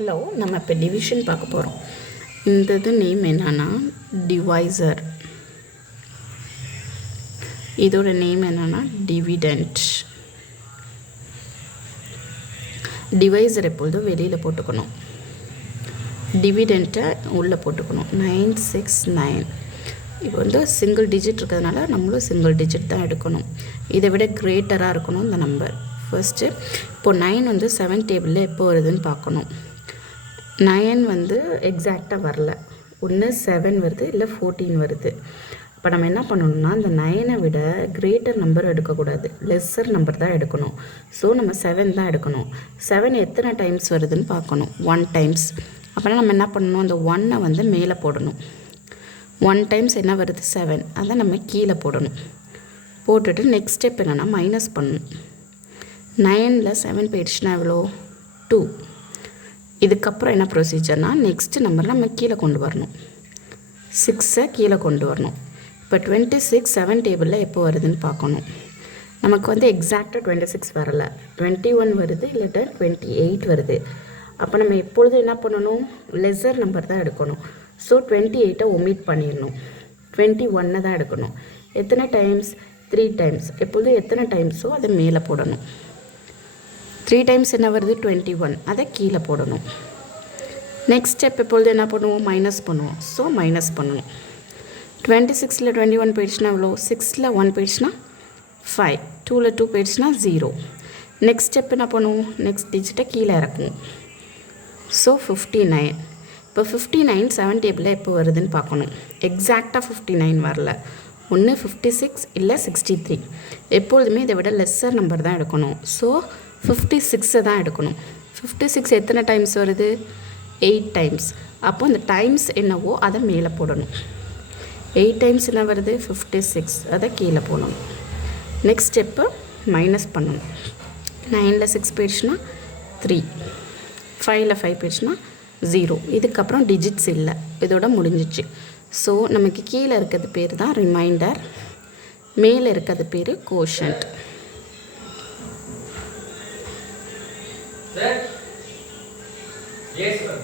Hello, நம்ம இப்போ division பார்க்க போகிறோம். இந்த இது நேம் என்னன்னா டிவைசர். இதோட நேம் என்னன்னா டிவிடெண்ட். டிவைசர் எப்பொழுதும் வெளியில் போட்டுக்கணும், டிவிடெண்ட்டை உள்ளே போட்டுக்கணும். 969 இப்போ வந்து சிங்கிள் டிஜிட் இருக்கிறதுனால நம்மளும் சிங்கிள் டிஜிட் தான் எடுக்கணும். இதை விட கிரேட்டராக இருக்கணும் இந்த நம்பர். ஃபர்ஸ்ட்டு இப்போது 9 வந்து 7 டேபிளில் எப்போ வருதுன்னு பார்க்கணும். 9 வந்து எக்ஸாக்டாக வரல, ஒன்று 7 வருது இல்லை 14 வருது. இப்போ நம்ம என்ன பண்ணணும்னா அந்த 9ஐ விட கிரேட்டர் நம்பர் எடுக்கக்கூடாது, லெஸ்ஸர் நம்பர் தான் எடுக்கணும். ஸோ நம்ம 7 தான் எடுக்கணும். 7 எத்தனை டைம்ஸ் வருதுன்னு பார்க்கணும், 1 டைம்ஸ். அப்போனா நம்ம என்ன பண்ணணும், அந்த 1ஐ வந்து மேலே போடணும். 1 டைம்ஸ் என்ன வருது 7, அதை நம்ம கீழே போடணும். போட்டுட்டு நெக்ஸ்ட் ஸ்டெப் என்னென்னா மைனஸ் பண்ணணும். 9ல் 7 போயிடுச்சுன்னா எவ்வளோ, 2. இதுக்கப்புறம் என்ன ப்ரொசீஜர்னால் நெக்ஸ்ட்டு நம்பர் நம்ம கீழே கொண்டு வரணும், 6ஐ கீழே கொண்டு வரணும். இப்போ 26 7 டேபிளில் எப்போ வருதுன்னு பார்க்கணும். நமக்கு வந்து எக்ஸாக்டாக 26 வரலை, 21 வருது இல்லாட்டா 28 வருது. அப்போ நம்ம எப்பொழுதும் என்ன பண்ணணும், லெஸ்ஸர் நம்பர் தான் எடுக்கணும். ஸோ 28ஐ ஒமிட் பண்ணிடணும், 21 தான் எடுக்கணும். எத்தனை டைம்ஸ், 3 டைம்ஸ். எப்பொழுதும் எத்தனை டைம்ஸோ அதை மேலே போடணும். 3 டைம்ஸ் என்ன வருது 21, அதை கீழே போடணும். நெக்ஸ்ட் ஸ்டெப் எப்பொழுது என்ன பண்ணுவோம், மைனஸ் பண்ணுவோம். ஸோ மைனஸ் பண்ணணும். 26ல் 21 போயிடுச்சுன்னா எவ்வளோ, 6ல் 1 போயிடுச்சுன்னா 5, 2ல் 2 போயிடுச்சுன்னா 0. நெக்ஸ்ட் ஸ்டெப் என்ன பண்ணுவோம், நெக்ஸ்ட் டிஜிட்டை கீழே இறக்குவோம். ஸோ 59. இப்போ 59 7 டேபிளில் எப்போ வருதுன்னு பார்க்கணும். எக்ஸாக்டாக 59 வரல, ஒன்று 56 இல்லை 63. எப்பொழுதுமே இதை விட லெஸ்ஸர் நம்பர் தான் எடுக்கணும். ஸோ 56ஐ தான் எடுக்கணும். 56 எத்தனை டைம்ஸ் வருது, 8 டைம்ஸ். அப்போ இந்த டைம்ஸ் என்னவோ அதை மேலே போடணும். 8 டைம்ஸ் என்ன வருது 56, அதை கீழே போடணும். நெக்ஸ்ட் ஸ்டெப்பு மைனஸ் பண்ணணும். 9ல் 6 போயிடுச்சுன்னா 3, 5ல் 5 போயிடுச்சுன்னா 0. இதுக்கப்புறம் டிஜிட்ஸ் இல்லை, இதோட முடிஞ்சிச்சு. ஸோ நமக்கு கீழே இருக்கிறது பேர் தான் ரிமைண்டர், மேலே இருக்கிறது பேர் கோஷன்ட். Yes, sir.